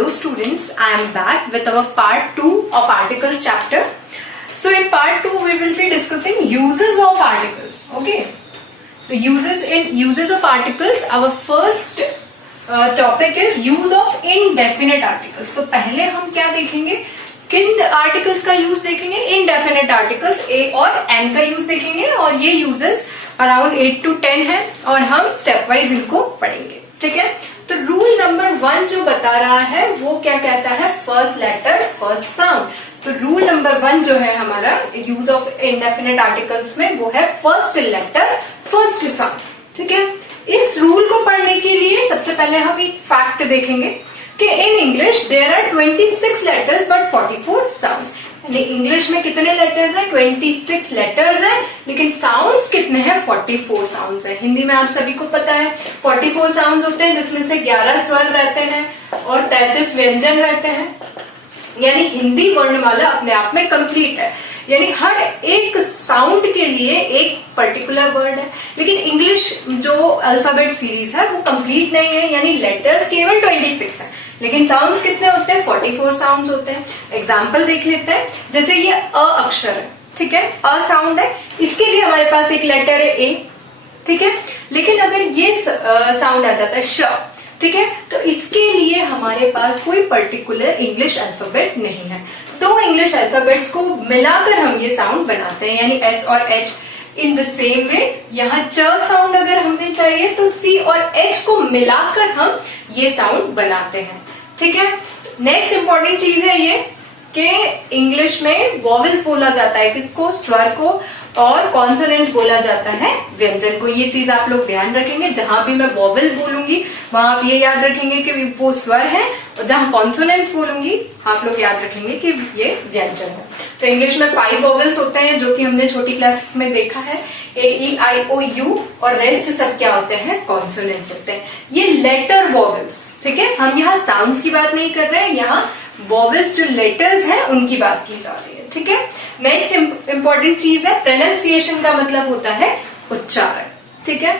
Hello students, I am back with our part 2 of articles chapter. So in part 2 we will be discussing uses of articles. Okay. So uses of articles, our first topic is use of indefinite articles. तो पहले हम क्या देखेंगे, किन articles का use देखेंगे, indefinite articles a और N का यूज देखेंगे और ये यूजेस अराउंड 8 to 10 है और हम स्टेप वाइज इनको पढ़ेंगे. ठीक है. तो रूल नंबर 1 जो बता रहा है वो क्या कहता है, फर्स्ट लेटर फर्स्ट साउंड. तो रूल नंबर 1 जो है हमारा यूज ऑफ इंडेफिनेट आर्टिकल्स में वो है फर्स्ट लेटर फर्स्ट साउंड. ठीक है. इस रूल को पढ़ने के लिए सबसे पहले हम एक फैक्ट देखेंगे कि in English there are 26 letters but 44 sounds. English में कितने लेटर्स हैं, 26 लेटर्स हैं, लेकिन साउंड्स कितने हैं, 44 साउंड्स हैं. हिंदी में आप सभी को पता है 44 साउंड्स होते हैं जिसमें से 11 स्वर रहते हैं और 33 व्यंजन रहते हैं. यानी हिंदी वर्णमाला अपने आप में कंप्लीट है, यानी हर एक साउंड के लिए एक पर्टिकुलर वर्ड है. लेकिन इंग्लिश जो अल्फाबेट सीरीज है वो कंप्लीट नहीं है, यानी लेटर्स केवल 26 हैं लेकिन साउंड्स कितने होते हैं, 44 साउंड्स होते हैं. एग्जाम्पल देख लेते हैं. जैसे ये अ अक्षर है, ठीक है, अ साउंड है, इसके लिए हमारे पास एक लेटर है ए. ठीक है. लेकिन अगर ये साउंड आ जाता है श, ठीक है, तो इसके लिए हमारे पास कोई पर्टिकुलर इंग्लिश अल्फाबेट नहीं है. दो इंग्लिश अल्फाबेट्स को मिलाकर हम ये साउंड बनाते हैं, यानी एस और H. In the same way यहाँ च साउंड अगर हमें चाहिए तो सी और एच को मिलाकर हम ये साउंड बनाते हैं. ठीक है. नेक्स्ट इंपॉर्टेंट चीज है ये कि इंग्लिश में वॉवेल्स बोला जाता है किसको, स्वर को, और कॉन्सोनेंट्स बोला जाता है व्यंजन को. ये चीज आप लोग ध्यान रखेंगे. जहां भी मैं वॉवेल बोलूंगी वहां आप ये याद रखेंगे कि वो स्वर है, और जहां कॉन्सोनेंट्स बोलूंगी आप लोग याद रखेंगे कि ये व्यंजन है. तो इंग्लिश में 5 वॉवेल्स होते हैं जो कि हमने छोटी क्लासेस में देखा है, ए ई आई ओ यू, और रेस्ट सब क्या होते हैं, कॉन्सोनेंट्स होते हैं. ये लेटर वॉवेल्स. ठीक है. हम यहाँ साउंड्स की बात नहीं कर रहे हैं, यहाँ वॉवेल्स जो लेटर्स हैं उनकी बात की जा रही है. ठीक है. नेक्स्ट इंपॉर्टेंट चीज है प्रोनाउंसिएशन का मतलब होता है उच्चारण. ठीक है.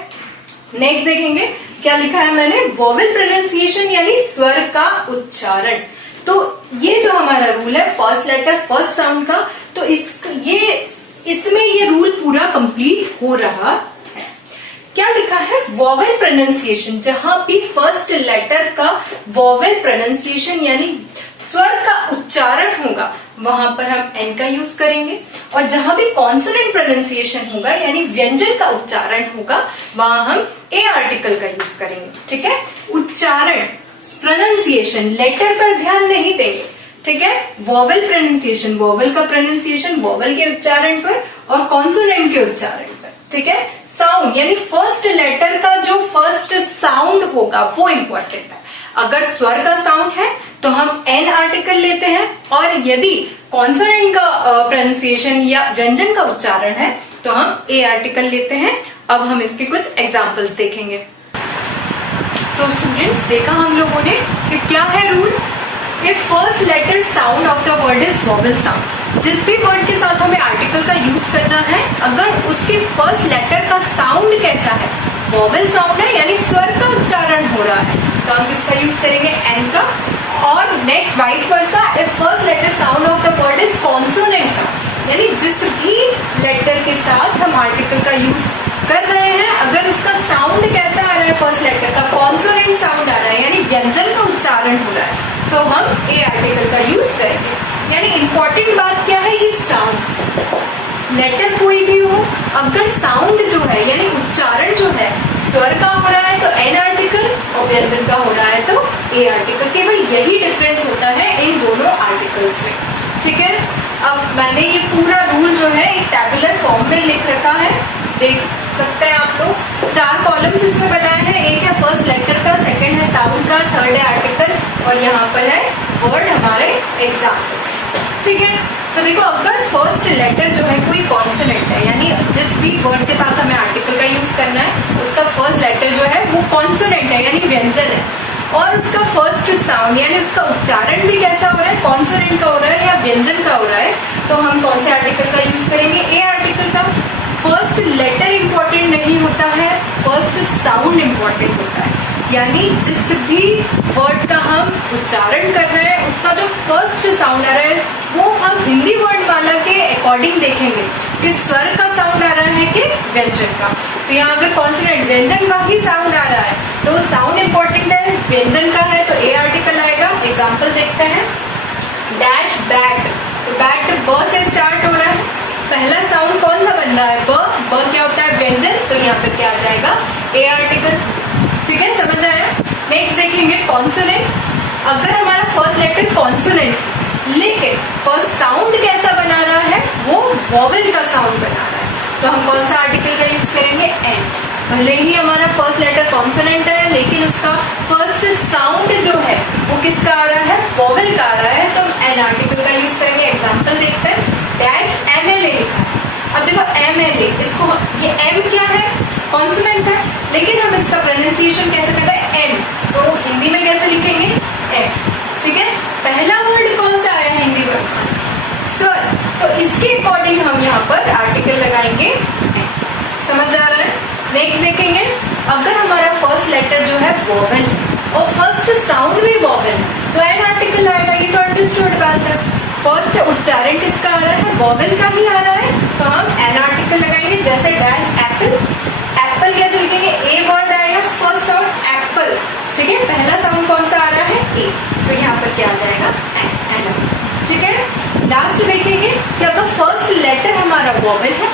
नेक्स्ट देखेंगे क्या लिखा है मैंने, वॉवेल प्रोनाउंसिएशन यानी स्वर का उच्चारण. तो ये जो हमारा रूल है फर्स्ट लेटर फर्स्ट साउंड का, तो इसमें ये रूल पूरा कंप्लीट हो रहा है. क्या लिखा है, वॉवेल प्रोनाउंसिएशन. जहां भी फर्स्ट लेटर का वॉवेल प्रोनाउंसिएशन यानी स्वर का उच्चारण होगा वहां पर हम एन का यूज करेंगे, और जहां भी कॉन्सोनेंट प्रोनाउंसिएशन होगा यानी व्यंजन का उच्चारण होगा वहां हम ए आर्टिकल का यूज करेंगे. ठीक है. उच्चारण प्रोनाउंसिएशन लेटर पर ध्यान नहीं देंगे. ठीक है. वॉवेल प्रोनाउंसिएशन, वॉवेल का प्रोनाउंसिएशन वॉवेल के उच्चारण पर और कॉन्सोनेंट के उच्चारण पर. ठीक है. साउंड यानी फर्स्ट लेटर का जो फर्स्ट साउंड होगा वो इंपॉर्टेंट है. अगर स्वर का साउंड है तो हम एन आर्टिकल लेते हैं, और यदि कॉन्सोनेंट का प्रोनाउंसिएशन या व्यंजन का उच्चारण है तो हम ए आर्टिकल लेते हैं. अब हम इसके कुछ एग्जांपल्स देखेंगे. सो स्टूडेंट्स, देखा हम लोगों ने कि क्या है rule. If first letter sound of the word is vowel sound, जिस भी वर्ड के साथ हमें आर्टिकल का यूज करना है अगर उसके फर्स्ट लेटर का साउंड कैसा है, वॉवेल साउंड है यानी स्वर का उच्चारण हो रहा है, तो हम किसका यूज करेंगे, एन का. और next vice versa, if first letter sound of the word is consonant sound, यानी जिस भी लेटर के साथ हम आर्टिकल का यूज कर रहे हैं अगर उसका साउंड कैसा आ रहा है, फर्स्ट लेटर का कॉन्सोनेंट साउंड आ रहा है यानी व्यंजन का उच्चारण हो रहा है, तो हम ए आर्टिकल का यूज करेंगे. यानी इंपॉर्टेंट बात क्या है, ये साउंड लेटर कोई भी हो, अगर साउंड जो है यानी उच्चारण जो है स्वर का हो रहा है तो एन आर्टिकल, और व्यंजन का हो रहा है तो ए आर्टिकल. केवल यही डिफरेंस होता है इन दोनों आर्टिकल्स में. ठीक है. अब मैंने ये पूरा रूल जो है एक टैबुलर फॉर्म में लिख रखा है, देख सकते हैं आप लोग. 4 कॉलम्स इसमें बनाए हैं. एक है फर्स्ट लेटर का, सेकंड है साउंड का, थर्ड है आर्टिकल, और यहाँ पर है वर्ड हमारे एग्जाम्पल्स. ठीक है. तो देखो अगर फर्स्ट लेटर जो है कोई कॉन्सोनेंट है यानी जिस भी वर्ड के साथ हमें आर्टिकल का यूज करना है उसका फर्स्ट लेटर जो है वो कॉन्सोनेंट है यानी व्यंजन है, और उसका फर्स्ट साउंड यानी उसका उच्चारण भी कैसा हो रहा है, कॉन्सोनेंट का हो रहा है या व्यंजन का हो रहा है, तो हम कौन से आर्टिकल का यूज करेंगे, ए आर्टिकल का. फर्स्ट लेटर इंपॉर्टेंट नहीं होता है, फर्स्ट साउंड इंपॉर्टेंट होता है. यानी जिस भी वर्ड का हम उच्चारण कर रहे हैं उसका जो फर्स्ट साउंड आ रहा है वो हम हिंदी वर्णमाला के अकॉर्डिंग देखेंगे कि स्वर का साउंड आ रहा है कि व्यंजन का। तो यहाँ अगर कॉन्सोनेंट व्यंजन का ही साउंड आ रहा है तो साउंड इंपॉर्टेंट है, व्यंजन का है तो ए आर्टिकल आएगा। एग्जाम्पल देखते हैं, डैश बैट, तो बैट ब से स्टार्ट हो रहा है, पहला साउंड कौन सा बन रहा है ब, ब क्या होता है व्यंजन, तो यहाँ पे क्या आ जाएगा ए आर्टिकल। ठीक है, समझ आया। नेक्स्ट देखेंगे कॉन्सोनेंट, अगर हमारा फर्स्ट लेटर कॉन्सोनेंट लेकिन फर्स्ट साउंड कैसा बना रहा है वो वॉवेल का साउंड बना रहा है तो हम कौन सा आर्टिकल का यूज करेंगे एन। भले ही हमारा फर्स्ट लेटर कॉन्सोनेंट है लेकिन उसका फर्स्ट साउंड जो है वो किसका आ रहा है वॉवेल का आ रहा है तो हम एन आर्टिकल का यूज करेंगे। एग्जाम्पल देखते हैं, डैश MLA लिखा है, अब देखो MLA, इसको ये M क्या है कॉन्सोनेंट है लेकिन हम इसका प्रोनाउंसिएशन कैसे कर रहे हैं एन, तो हिंदी में कैसे लिखेंगे एम। ठीक है, पहला वर्ड कौन सा आया हिंदी वर्ड में स्वर, तो इसके अकॉर्डिंग हम यहाँ पर आर्टिकल लगाएंगे एन। समझ आ रहा है। नेक्स्ट देखेंगे, अगर हमारा फर्स्ट लेटर जो है वॉवेल और फर्स्ट साउंड भी वॉवेल है तो एन आर्टिकल आएगा। ये तो अंडरस्टूड बात है, फर्स्ट उच्चारण किसका आ रहा है वॉवेल का ही आ रहा है तो हम एन आर्टिकल लगाएंगे। जैसे डैश एप्पल, एप्पल कैसे लिखेंगे ए वर्ड आएगा फर्स्ट साउंड एप्पल। ठीक है, पहला साउंड कौन सा आ रहा है ए, तो यहाँ पर क्या आ जाएगा एन। ठीक है, लास्ट देखेंगे कि अगर फर्स्ट लेटर हमारा वॉवेल है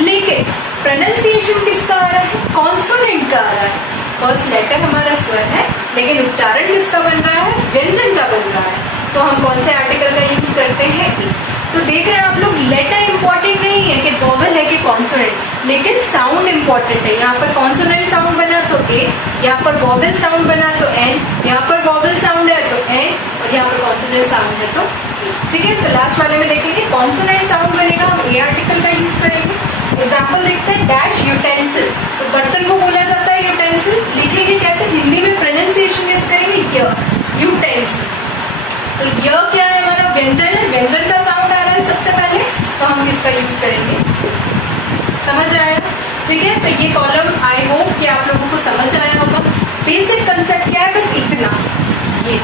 लेकिन प्रोनाउंसिएशन किसका आ रहा है कॉन्सोनेंट का आ रहा है। फर्स्ट लेटर हमारा स्वर है लेकिन उच्चारण किसका बन रहा है व्यंजन का बन रहा है तो हम कौन से आर्टिकल का यूज करते हैं ए। तो देख रहे हैं आप लोग, लेटर इंपॉर्टेंट नहीं है कि वॉवेल है कि कॉन्सोनेंट, लेकिन साउंड इंपॉर्टेंट है। यहाँ पर कॉन्सोनेंट साउंड बना तो ए, यहाँ पर वॉवेल साउंड बना तो एन, यहाँ पर वॉवेल साउंड है तो एन और यहाँ पर कॉन्सोनेंट साउंड है तो ए। ठीक है, तो लास्ट वाले में देखेंगे कॉन्सोनेंट साउंड बनेगा हम ए आर्टिकल का यूज करेंगे। एग्जाम्पल देखते हैं, डैश यूटेंसिल, तो बर्तन को बोला जाता है यूटेंसिल, लिखेंगे कैसे हिंदी में प्रोनाउंसिएशन कैसे करेंगे य, यूटेंसिल। तो य क्या है हमारा व्यंजन है, व्यंजन का साउंड आ रहा है सबसे पहले तो हम किसका यूज करेंगे। समझ आया। ठीक है, तो ये कॉलम आई होप कि आप लोगों को समझ आया होगा। बेसिक कंसेप्ट क्या है बस इतना, ये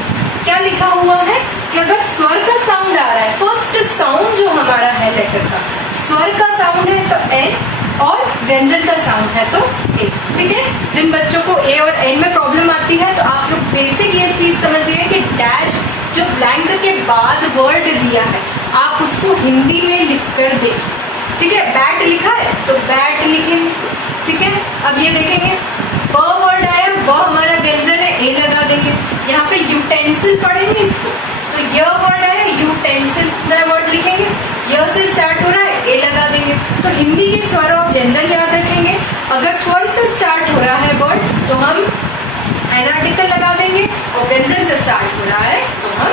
क्या लिखा हुआ है कि अगर स्वर का साउंड आ रहा है, फर्स्ट साउंड जो हमारा है लेटर का स्वर का साउंड है तो एन और व्यंजन का साउंड है तो ए। ठीक है, जिन बच्चों को ए और एन में प्रॉब्लम आती है तो आप लोग बेसिक ये चीज समझिए कि डैश जो ब्लैंक के बाद वर्ड दिया है आप उसको हिंदी में लिख कर दे। ठीक है, बैट लिखा है तो बैट लिखेंगे। ठीक है, अब ये देखेंगे ब वर्ड आया, ब हमारा व्यंजन है ए लगा देंगे। यहाँ पे यूटेंसिल पढ़ेंगे इसको तो य वर्ड आया यूटेंसिल पूरा वर्ड लिखेंगे, य से स्टार्ट हो रहा है ए लगा देंगे। तो हिंदी के स्वर और व्यंजन याद रखेंगे, अगर स्वर से स्टार्ट हो रहा है वर्ड तो हम एन आर्टिकल लगा देंगे और व्यंजन से स्टार्ट हो रहा है तो हम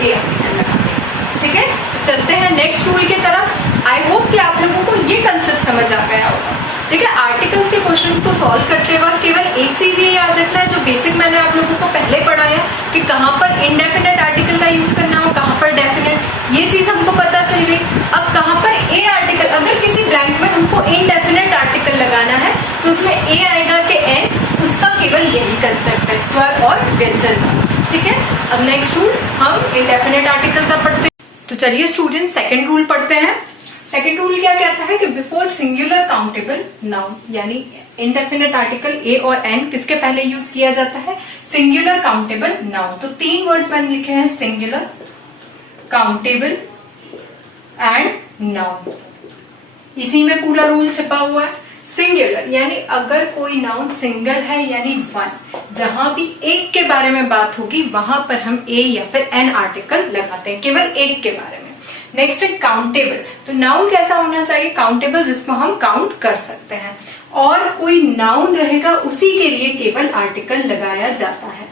ए आर्टिकल लगा देंगे। ठीक है, तो चलते हैं नेक्स्ट रूल की तरफ। आई होप कि आप लोगों को ये कंसेप्ट समझ आ गया होगा। ठीक है, आर्टिकल्स के क्वेश्चंस को सॉल्व करते वक्त केवल एक चीज ये याद रखना है जो बेसिक मैंने आप लोगों को पहले पढ़ाया कि कहाँ पर इनडेफिनेट आर्टिकल का यूज करना हो, कहाँ पर डेफिनेट, ये चीज हमको पता चल गई। अब कहाँ पर ए आर्टिकल, अगर किसी ब्लैंक में हमको इनडेफिनेट आर्टिकल लगाना है तो उसमें ए आएगा कि एन, उसका केवल यही कंसेप्ट है स्वर और व्यंजन का। ठीक है, अब नेक्स्ट रूल हम इनडेफिनेट आर्टिकल का पढ़ते हैं। तो चलिए स्टूडेंट सेकंड रूल पढ़ते हैं। सेकंड रूल क्या कहता है कि बिफोर सिंगुलर काउंटेबल नाउन, यानी इनडेफिनेट आर्टिकल ए और एन किसके पहले यूज किया जाता है सिंगुलर काउंटेबल नाउन। तो तीन वर्ड्स मैंने लिखे हैं सिंगुलर, काउंटेबल एंड नाउन, इसी में पूरा रूल छिपा हुआ है। सिंगुलर यानी अगर कोई नाउन सिंगल है यानी वन, जहां भी एक के बारे में बात होगी वहां पर हम ए या फिर एन आर्टिकल लगाते हैं, केवल एक के बारे में। नेक्स्ट है काउंटेबल, तो नाउन कैसा होना चाहिए काउंटेबल, जिसको हम काउंट कर सकते हैं, और कोई नाउन रहेगा उसी के लिए केवल आर्टिकल लगाया जाता है।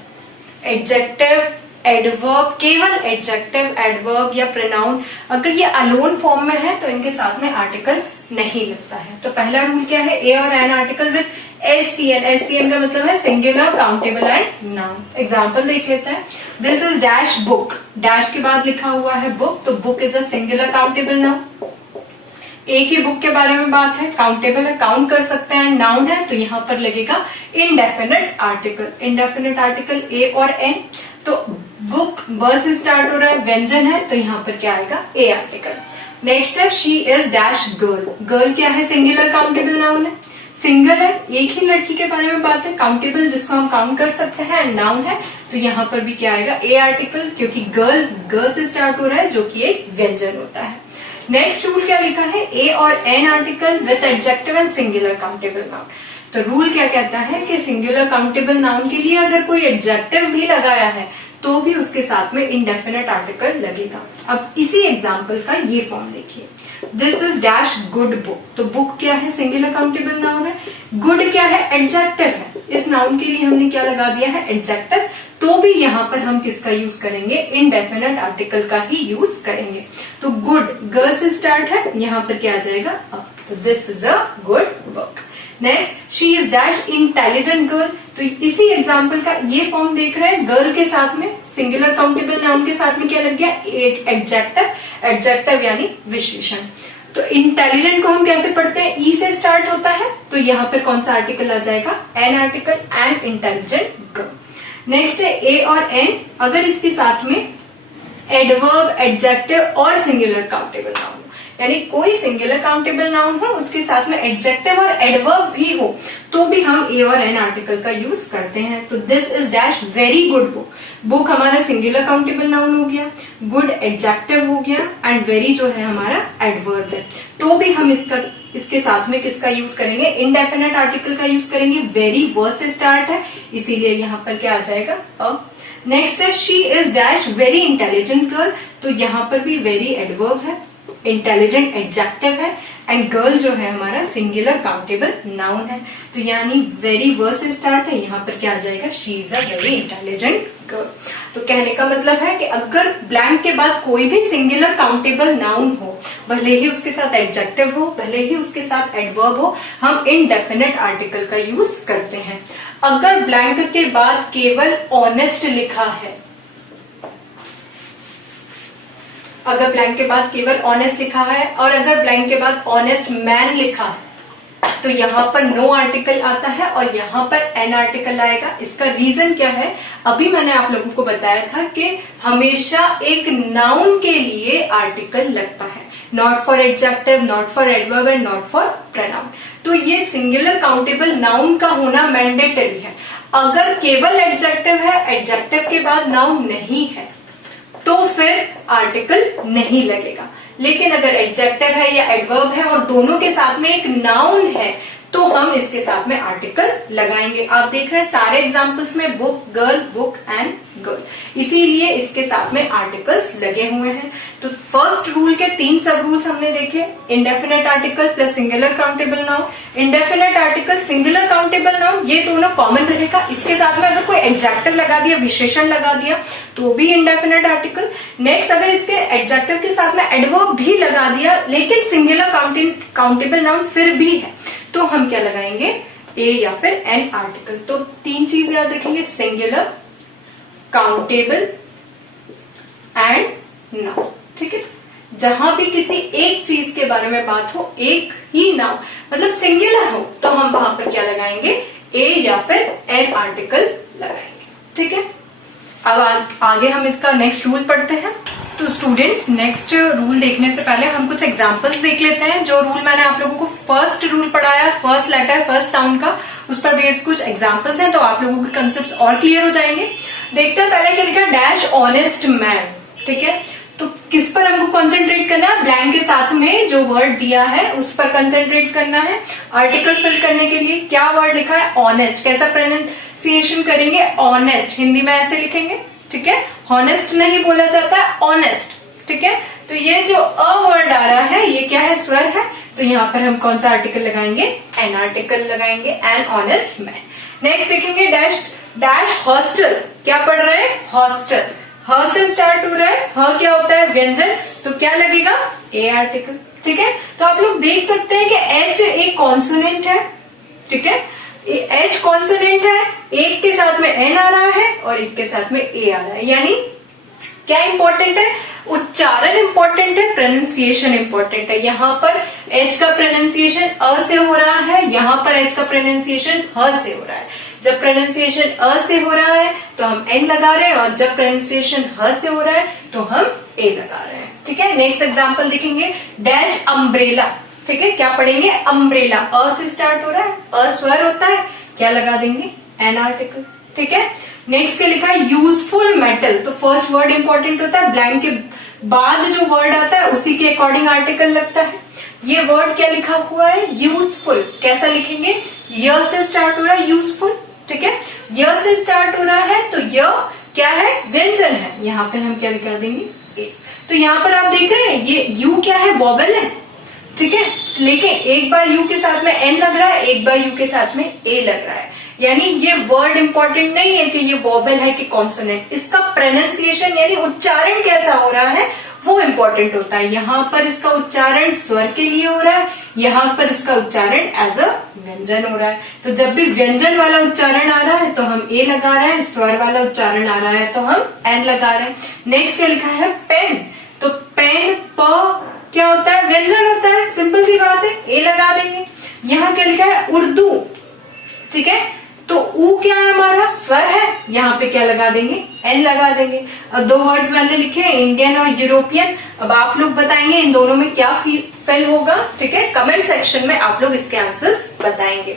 एडजेक्टिव, एडवर्ब, केवल एडजेक्टिव, एडवर्ब या प्रोनाउन अगर ये अलोन फॉर्म में है तो इनके साथ में आर्टिकल नहीं लगता है। तो पहला रूल क्या है, ए और an article with SCN. SCN का मतलब है singular, countable and noun. Example देख लेते हैं, this is dash book, dash के बाद लिखा हुआ है बुक, तो book is a singular countable noun. एक ही बुक के बारे में बात है, काउंटेबल है, काउंट कर सकते हैं, नाउन है, तो यहाँ पर लगेगा indefinite article. Indefinite article a और एन, तो बुक ब से स्टार्ट हो रहा है, व्यंजन है, तो यहाँ पर क्या आएगा, ए आर्टिकल। नेक्स्ट है she is dash girl. Girl क्या है, सिंगुलर काउंटेबल नाउन है, सिंगल है, एक ही लड़की के बारे में बात है, काउंटेबल जिसको हम काउंट कर सकते हैं, नाउन है, तो यहाँ पर भी क्या आएगा, ए आर्टिकल, क्योंकि गर्ल से स्टार्ट हो रहा है जो कि एक व्यंजन होता है। नेक्स्ट रूल क्या लिखा है, ए और an article with adjective and singular countable noun. तो रूल क्या कहता है कि सिंगुलर काउंटेबल नाउन के लिए अगर कोई एडजेक्टिव भी लगाया है तो भी उसके साथ में इंडेफिनिट आर्टिकल लगेगा। अब इसी एग्जाम्पल का ये फॉर्म देखिए, this is dash good book. तो बुक क्या है, सिंगुलर काउंटेबल नाउन है, गुड क्या है, एडजेक्टिव है, इस नाउन के लिए हमने क्या लगा दिया है, एडजेक्टिव, तो भी यहाँ पर हम किसका यूज करेंगे, इंडेफिनिट आर्टिकल का ही यूज करेंगे। तो गुड गर्ल से स्टार्ट है, यहाँ पर क्या आ जाएगा, तो this is a good book. Next she is dash intelligent girl. तो इसी एग्जाम्पल का ये फॉर्म देख रहे हैं, गर्ल के साथ में सिंगुलर काउंटेबल नाउन के साथ में क्या लग गया, एडजेक्टिव, एडजेक्टिव यानी विशेषण। तो इंटेलिजेंट को हम कैसे पढ़ते हैं, ई से स्टार्ट होता है, तो यहाँ पर कौन सा आर्टिकल आ जाएगा, an article, an intelligent girl. Next है ए और एन, अगर इसके साथ में एडवर्ब, एडजेक्टिव और सिंगुलर काउंटेबल नाउन, यानी कोई सिंगुलर काउंटेबल नाउन हो उसके साथ में एडजेक्टिव और एडवर्ब भी हो, तो भी हम ए और एन आर्टिकल का यूज करते हैं। तो this is dash very good book. Book हमारा सिंगुलर काउंटेबल नाउन हो गया, गुड एडजेक्टिव हो गया, एंड वेरी जो है हमारा एडवर्ब है, तो भी हम इसके साथ में किसका यूज करेंगे, इंडेफिनिट आर्टिकल का यूज करेंगे। वेरी वर्ड से स्टार्ट है, इसीलिए यहाँ पर क्या आ जाएगा, अ। नेक्स्ट है she is dash very intelligent girl. तो यहाँ पर भी वेरी एडवर्ब है, इंटेलिजेंट एडजेक्टिव है, एंड गर्ल जो है हमारा सिंगुलर काउंटेबल नाउन है। तो यानी वेरी वर्ड से स्टार्ट है, यहाँ पर क्या आ जाएगा, she is a very intelligent girl. तो कहने का मतलब है कि अगर ब्लैंक के बाद कोई भी सिंगुलर काउंटेबल नाउन हो, भले ही उसके साथ एडजेक्टिव हो, भले ही उसके साथ एडवर्ब हो, हम इनडेफिनिट आर्टिकल का यूज करते हैं। अगर ब्लैंक के बाद केवल ऑनेस्ट लिखा है, अगर ब्लैंक के बाद केवल ऑनेस्ट लिखा है और अगर ब्लैंक के बाद ऑनेस्ट मैन लिखा है, तो यहाँ पर नो आर्टिकल आता है और यहाँ पर एन आर्टिकल आएगा। इसका रीजन क्या है, अभी मैंने आप लोगों को बताया था कि हमेशा एक नाउन के लिए आर्टिकल लगता है, not for adjective, not for adverb and not for pronoun. तो ये सिंगुलर काउंटेबल नाउन का होना मैंडेटरी है। अगर केवल एडजेक्टिव है, एडजेक्टिव के बाद नाउन नहीं है, तो फिर आर्टिकल नहीं लगेगा। लेकिन अगर एडजेक्टिव है या एडवर्ब है और दोनों के साथ में एक नाउन है, तो हम इसके साथ में आर्टिकल लगाएंगे। आप देख रहे हैं सारे एग्जांपल्स में book, girl, book and girl, इसीलिए इसके साथ में आर्टिकल्स लगे हुए हैं। तो फर्स्ट रूल के 3 सब रूल्स हमने देखे, indefinite article plus singular countable noun, indefinite article, singular countable noun, ये दोनों कॉमन रहेगा। इसके साथ में अगर कोई एडजेक्टिव लगा दिया, विशेषण लगा दिया, तो भी इंडेफिनिट आर्टिकल। नेक्स्ट, अगर इसके एडजेक्टिव के साथ में एडवर्ब भी लगा दिया लेकिन सिंगुलर काउंटेबल नाउन फिर भी है, तो हम क्या लगाएंगे, ए या फिर एन आर्टिकल। तो 3 चीज याद रखेंगे, सिंगुलर, काउंटेबल एंड नाउन। ठीक है, जहां भी किसी एक चीज के बारे में बात हो, एक ही नाउन मतलब सिंगुलर हो, तो हम वहां पर क्या लगाएंगे, ए या फिर एन आर्टिकल लगाएंगे। ठीक है, अब आगे हम इसका नेक्स्ट रूल पढ़ते हैं। तो स्टूडेंट्स, नेक्स्ट रूल देखने से पहले हम कुछ एग्जांपल्स देख लेते हैं। जो रूल मैंने आप लोगों को फर्स्ट रूल पढ़ाया, फर्स्ट लेटर फर्स्ट साउंड का, उस पर बेस्ड कुछ एग्जांपल्स हैं, तो आप लोगों के कंसेप्ट्स और क्लियर हो जाएंगे। देखते हैं पहले क्या लिखा, डैश ऑनेस्ट मैन। ठीक है, तो किस पर हमको कंसेंट्रेट करना है, ब्लैंक के साथ में जो वर्ड दिया है उस पर कंसेंट्रेट करना है। आर्टिकल फिल करने के लिए क्या वर्ड लिखा है, ऑनेस्ट। कैसा प्रोनाउंसिएशन करेंगे, ऑनेस्ट, हिंदी में ऐसे लिखेंगे। ठीक है, हॉनेस्ट नहीं बोला जाता है, ऑनेस्ट। ठीक है, तो ये जो अ वर्ड आ रहा है ये क्या है, स्वर है, तो यहाँ पर हम कौन सा आर्टिकल लगाएंगे, एन आर्टिकल लगाएंगे, एन ऑनेस्ट मैन। नेक्स्ट देखेंगे डैश डैश हॉस्टल। क्या पढ़ रहे हैं, हॉस्टल, ह से स्टार्ट हो रहा है, ह क्या होता है, व्यंजन, तो क्या लगेगा, ए आर्टिकल। ठीक है, तो आप लोग देख सकते हैं कि एच एक कॉन्सोनेंट है। ठीक है, एच कॉन्सोनेंट है, एक के साथ में एन आ रहा है और एक के साथ में ए आ रहा है, यानी क्या इंपॉर्टेंट है, उच्चारण इंपॉर्टेंट है, प्रोनाउंसिएशन इंपॉर्टेंट है। यहाँ पर एच का प्रोनाउंसिएशन अ से हो रहा है, यहाँ पर एच का प्रोनाउंसिएशन ह से हो रहा है। जब प्रोनाउंसिएशन अ से हो रहा है तो हम एन लगा रहे हैं, और जब प्रोनाउंसिएशन ह से हो रहा है तो हम ए लगा रहे हैं। ठीक है, नेक्स्ट एग्जांपल देखेंगे, डैश अम्ब्रेला। ठीक है, क्या पढ़ेंगे, अम्ब्रेला, अ से स्टार्ट हो रहा है, अ स्वर होता है, क्या लगा देंगे, एन आर्टिकल। ठीक है, नेक्स्ट क्या लिखा है, यूजफुल मेटल। तो फर्स्ट वर्ड इंपॉर्टेंट होता है, ब्लैंक के बाद जो वर्ड आता है उसी के अकॉर्डिंग आर्टिकल लगता है। ये वर्ड क्या लिखा हुआ है, यूजफुल। कैसा लिखेंगे, य से स्टार्ट हो रहा है, यूजफुल। ठीक है, य से स्टार्ट हो रहा है तो य क्या है, व्यंजन है। यहाँ पे हम क्या लिखा देंगे, ए। तो यहाँ पर आप देख रहे हैं ये यू क्या है, वॉवेल है। ठीक है, लेकिन एक बार यू के साथ में एन लग रहा है, एक बार यू के साथ में ए लग रहा है, यानी ये वर्ड इंपॉर्टेंट नहीं है कि ये वॉवेल है कि कॉन्सोनेंट। इसका प्रोनाउंसिएशन यानी उच्चारण कैसा हो रहा है वो इंपॉर्टेंट होता है। यहाँ पर इसका उच्चारण स्वर के लिए हो रहा है, यहाँ पर इसका उच्चारण एज अ व्यंजन हो रहा है। तो जब भी व्यंजन वाला उच्चारण आ रहा है तो हम ए लगा रहे हैं, स्वर वाला उच्चारण आ रहा है तो हम एन लगा रहे हैं। नेक्स्ट क्या लिखा है, पेन। तो पेन, प क्या होता है, व्यंजन होता है, सिंपल सी बात है, ए लगा देंगे। यहाँ क्या लिखा है, उर्दू। ठीक है, तो ऊ क्या है हमारा, स्वर है, यहाँ पे क्या लगा देंगे, एन लगा देंगे। अब दो वर्ड्स मैंने लिखे हैं, इंडियन और यूरोपियन। अब आप लोग बताएंगे इन दोनों में क्या फिल होगा। ठीक है, कमेंट सेक्शन में आप लोग इसके आंसर्स बताएंगे।